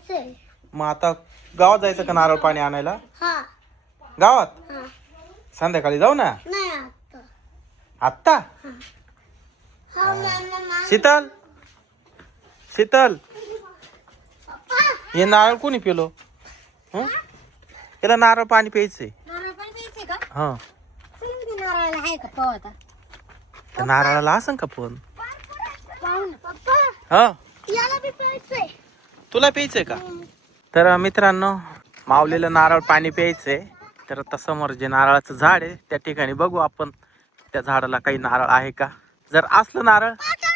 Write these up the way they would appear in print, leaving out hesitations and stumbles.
जायचंय. मग आता गावात जायचं का नारळ पाणी आणायला? हा गावात हा. संध्याकाळी जाऊ ना. नाही आता. आत्ता हा मम्मा. शीतल शीतल हे नारळ कोणी पिलो? त्याला नारळ पाणी प्यायचंय. नारळ पाणी प्यायचंय का? हा सिंधी नारळाला आहे का पाव आता? त्या नारळाला असं का पण? पाहू ना. पप्पा हा याला बी प्यायचंय. तुला प्यायचंय का? तर मित्रांनो माऊलीला नारळ पाणी प्यायचंय. तर आता समोर जे नारळाचं झाड आहे त्या ठिकाणी बघू आपण त्या झाडाला काही नारळ आहे का. जर असलं नारळ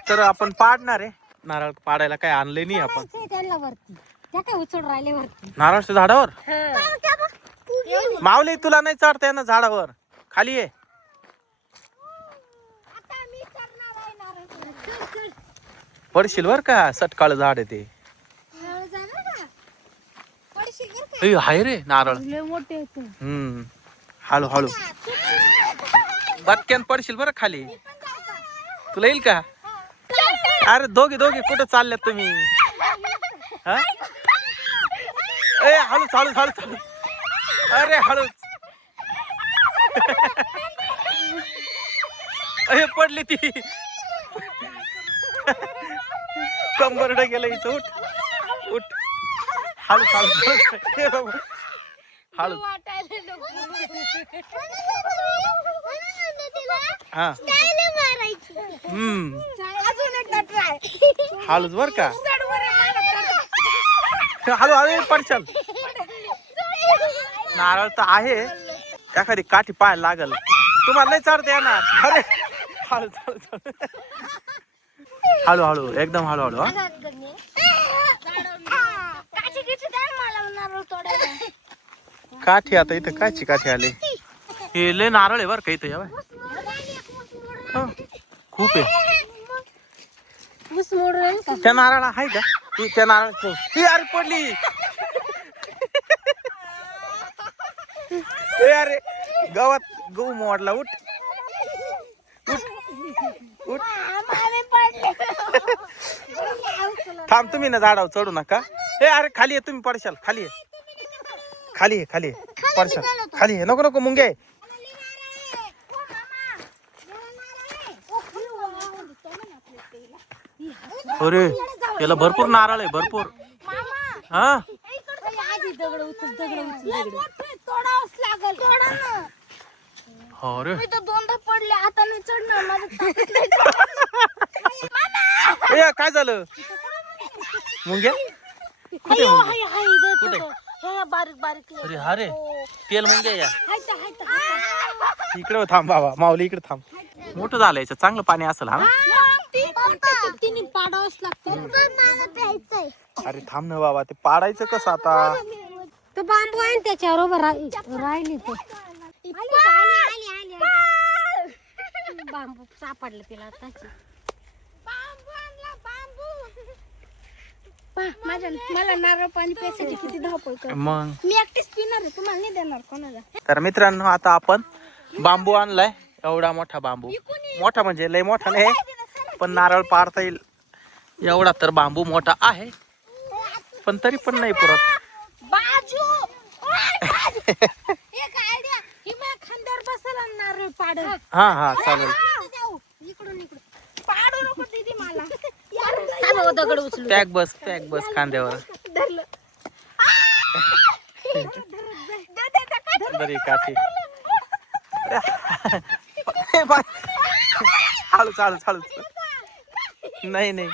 तर आपण पाडणार आहे. नारळ पाडायला काही आणले नाही आपण. चढायचंय त्यांना वरती. त्या काय उचल राहिले वरती. नारळाच्या झाडावर एवढी. माऊली तुला नाही चढता येणार झाडावर. खाली ये. आता मी चढणार आहे नारळ पाणी. चल, चल. पडशील बर का. सटकाळ झाड आहे ते. हळू जा ना. पडशील बरं का? ए, हाय रे नारळ. लय मोठे होते. हळू हळू बटक्यान पडशील बरं खाली. तुला येईल का? अरे दोघे कुठं चालल्यात तुम्ही? हा ए हळूच हळूच हळूच हळूच. अरे हळूच. अरे पडली ती. कंबरड गेलं हिचं. उठ उठ. हळूच हळूच हळूच. हा अजून एकदा ट्राय. हळूच बर का. हळू हळू पडशाल. नारळ तर आहे. एखादी काठी पाहायला लागल. तुम्हाला नाही चढता येणार. अरे हळू हळू हळू हळू एकदम हळू हळू. काठी आता इथं कायची काठी आली. हे लय नारळ आहे बर का इथं. या खूप आहे. ऊस मोडून का? त्या नारळा आहे का? त्या नारळ अरे पडली. ए अरे गावात गहू मोडला. उठ उठ उठ. थांब तुम्ही ना झाडावर चढू नका. ए अरे खाली आहे. तुम्ही पडशाल. खाली आहे खाली आहे खाली आहे. पडशाल खाली आहे. नको नको मुंगे. अरे याला भरपूर नारळ आहे भरपूर. हा आधी दगड उचल तोडावंच लागल. तोडा ना. अरे मी तर दोनदा पडले. आता नाही चढणार. माझं ए काय झालं मुंग्या? कुठे मुंग्या? कुठे? बारीक बारीक. अरे हा रे तेल मुंग्या या हायत हायत. इकडे थांब बाबा. माऊली इकडे थांब. मोठं झालं याचं चांगलं पाणी असेल. हा तिने पाडावंच लागतं. मला प्यायचंय. अरे थांब ना बाबा. ते पाडायचं कसं आता? तो बांबू आहे ना त्याच्यावर उभं राहिली तो. आली बांबू सापडलं तिला आताची. मला नारळ पाणी प्यायसाठी किती धावपळ कर. मग मी एकटीच पिणार आहे. तुम्हाला नाही देणार कोणाला. तर मित्रांनो आता आपण बांबू आणलाय. एवढा मोठा बांबू. मोठा म्हणजे लय मोठा नाही पण नारळ पाडता येईल एवढा तर बांबू मोठा आहे. पण तरी पण नाही पुरत. बाजू एक आयडिया. हिमा खांद्यावर बसेल आणि नारळ पाडल. हा हा चालेल. इकडून पाडू नको दीदी मला. दगड उचलू. पॅक बस खांद्यावर. बरी काठी. हळूच हळूच हळूच. नाही नाही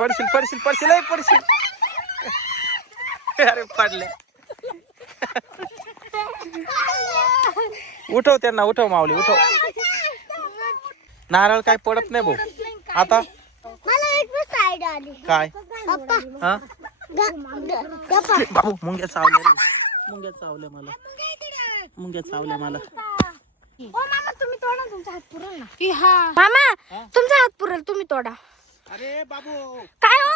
पडशील पडशील पडशील पडशील. अरे पडले. उठव त्यांना. उठव माऊली उठव. नारळ काय पडत नाही भाऊ आता. मला एक मस्त आयडिया आली. काय? पप्पा हा बाबू मुंग्या चावल्या रे. मुंग्या चावल्या मला. मुंग्या चावल्या मला. ओ मामा तुम्ही तोडा. तुमचा हात पुरेल ना. मामा तुमचा हात पुरेल. तुम्ही तोडा. अरे बाबू काय हो?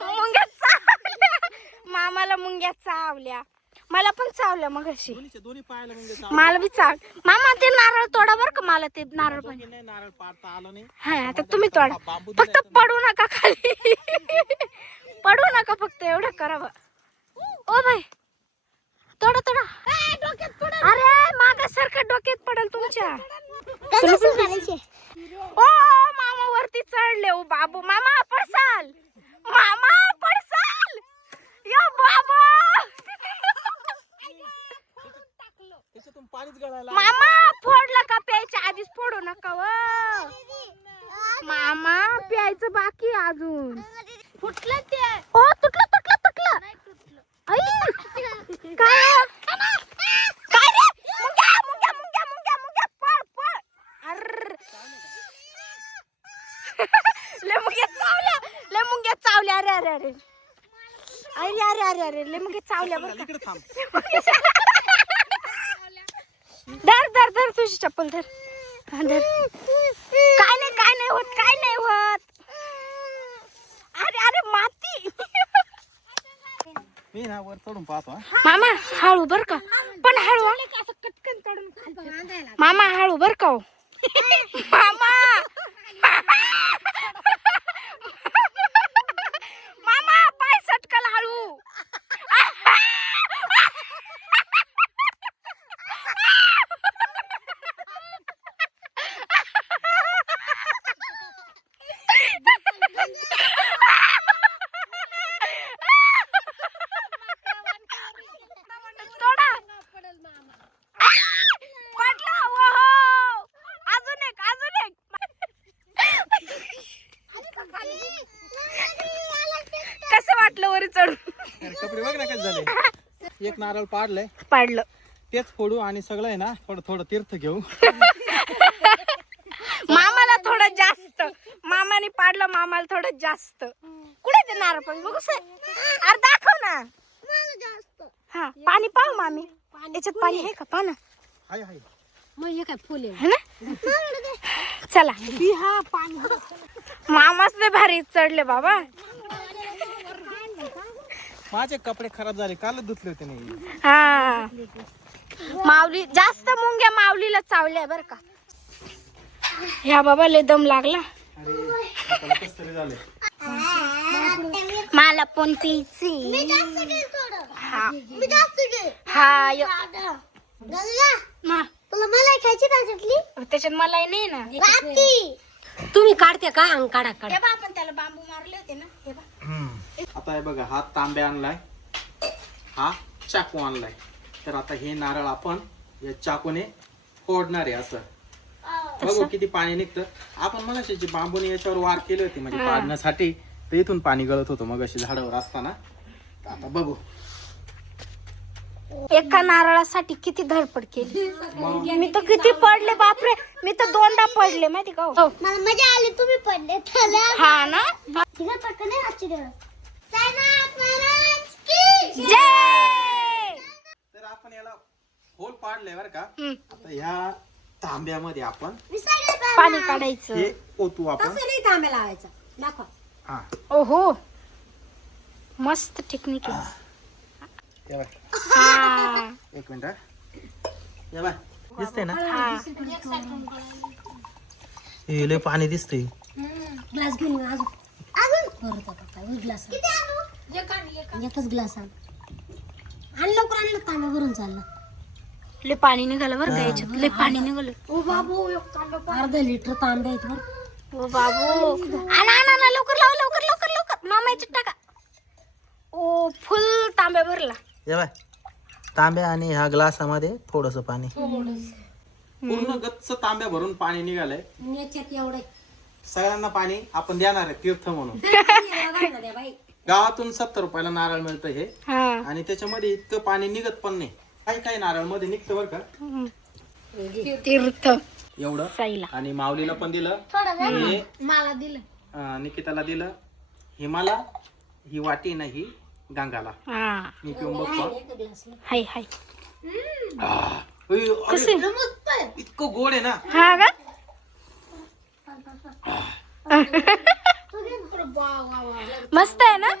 मुंग्या चावल्या. मामाला मुंग्या चावल्या. मला पण चावलं मग अशी दोन्ही पायाला मग मला बी चाव. मामा ते नारळ तोडा बर का, मला ते नारळ पण. नाही नारळ पाडता आलं नाही. हा आता तुम्ही तोडा, फक्त पडू नका खाली. पडू नका फक्त, एवढं करा बा. ओ भाई तोडा तोडा. अरे मागा सारखं डोक्यात पडल तुमच्या. ओ मामा वरती चढले. ओ बाबू मामा पडसाल, मामा पडसाल. यो बाबा त्याच्यातून पाणीच गळायला. मामा फोडला का? प्यायच्या आधीच फोडू नका व मामा, प्यायचं बाकी अजून. फुटलं ते. ओ तुटलं तुटलं तुटलं. आई काय काय रे? मुंग्या मुंग्या मुंग्या मुंग्या मुंग्या, पळ पळ. अर्र ले मुंग्या चावल्या, ले मुंग्या चावल्या. अरे अरे अरे अरे अरे अरे अरे ले मुंग्या चावल्या बरं का. इकडे थांब. धर धर धर तुझी चप्पल धर. हा, धर. काय नाही होत, काय नाही होत. अरे अरे माती. मी ना वर चढून पाहतो. मामा हळू बर का, पण हळू. मामा हळू बर का. मामा मामा पाय सटकल हळू. तोडा. पडला. ओहो. अजून एक अजून एक. कसं वाटलं वरी चढून? कपडे बघ ना कसे झाले. एक नारळ पाडलंय, पाडलं. तेच फोडू आणि सगळं आहे ना थोडं थोडं तीर्थ घेऊ. मामाला थोडं जास्त, मामाने पाडलं मामाला थोडं जास्त. कुठे ते नारळ पण बघू सर. अरे दाखव ना. हा पाणी पाहू मामी, याच्यात पाणी आहे का? पाना हाय हाय. मग हे काय फुले है ना. चला हा पाणी. मामाच लय भारी चढले बाबा. माझे कपडे खराब झाले, कालच धुतले होते नाही. हा माऊली जास्त मुंग्या माऊलीला चावल्या बर का. ह्या बाबा लय दम लागला. अरे कसं तरी झाले. मला पण प्यायची. हा हा तुला मला खायची त्याच्यातली. त्याच्यात मलाई नाही ना. तुम्ही काढते का? अंग काढा काढा. हे बा आपण त्याला बांबू मारले होते ना. हे बा आता हे बघा, हा तांब्या आणलाय, हा चाकू आणलाय. तर आता हे नारळ आपण या चाकूने फोडणार आहे. असं बघू किती पाणी निघतं. आपण मगाशी बांबूने याच्यावर वार केले होते म्हणजे पाडण्यासाठी, तर इथून पाणी गळत होतं मग अशी झाडावर असताना. आता बघू एका नारळासाठी किती धडपड केली. मी तर किती पडले बापरे. मी तर दोनदा पडले माहिती का. हो मला मजा आली, तुम्ही पडले. हा ना. जय. तर आपण याला होल पाडलंय बरं का. आता ह्या तांब्यामध्ये आपण पाणी काढायचं. हे ओतू आपण. तांब्या लावायचा. दाखवा. हा ओहो मस्त टेक्निक आहे. हे बघ. हा एक मिनिट. हे बघ दिसतंय ना. हा हे लय पाणी दिसतंय. ग्लास घेऊन ये, अजून ग्लास एकच ग्लास आण लवकर. आणलं तांब्या भरून चाललं. लय पाणी निघालं बरं का याच्यात. लय पाणी निघालं. ओ बाबू अर्धा लिटर तांब्या आहेत बरं. ओ बाबू आणा आणा ना, लवकर लावा, लवकर लवकर लवकर. मामा याच्यात टाका. ओ फुल तांब्या भरला. हे बघ, तांब्या आणि ह्या ग्लासामध्ये थोडस पाणी. पूर्ण गच्च तांब्या भरून पाणी निघालंय. याच्यात एवढं सगळ्यांना पाणी आपण देणार आहे तीर्थ म्हणून. गावातून 70 रुपयाला नारळ मिळतं हे. हा आणि त्याच्यामध्ये इतकं पाणी निघत पण नाही. काही काही नारळ मध्ये निघतं बरं का. तीर्थ एवढं. साईला आणि माऊलीला पण दिलं, हे मला दिलं. निकिताला दिलं, हिमाला, ही वाटी नाही गंगाला. हा मी पिऊन बघतो. हाय हाय. अरे, इतकं गोड आहे ना. हा का. मस्त आहे ना.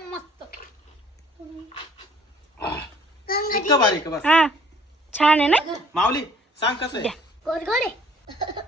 इतकं भारी का बस. हा छान आहे ना. माऊली सांग कसं आहे. गोड गोड आहे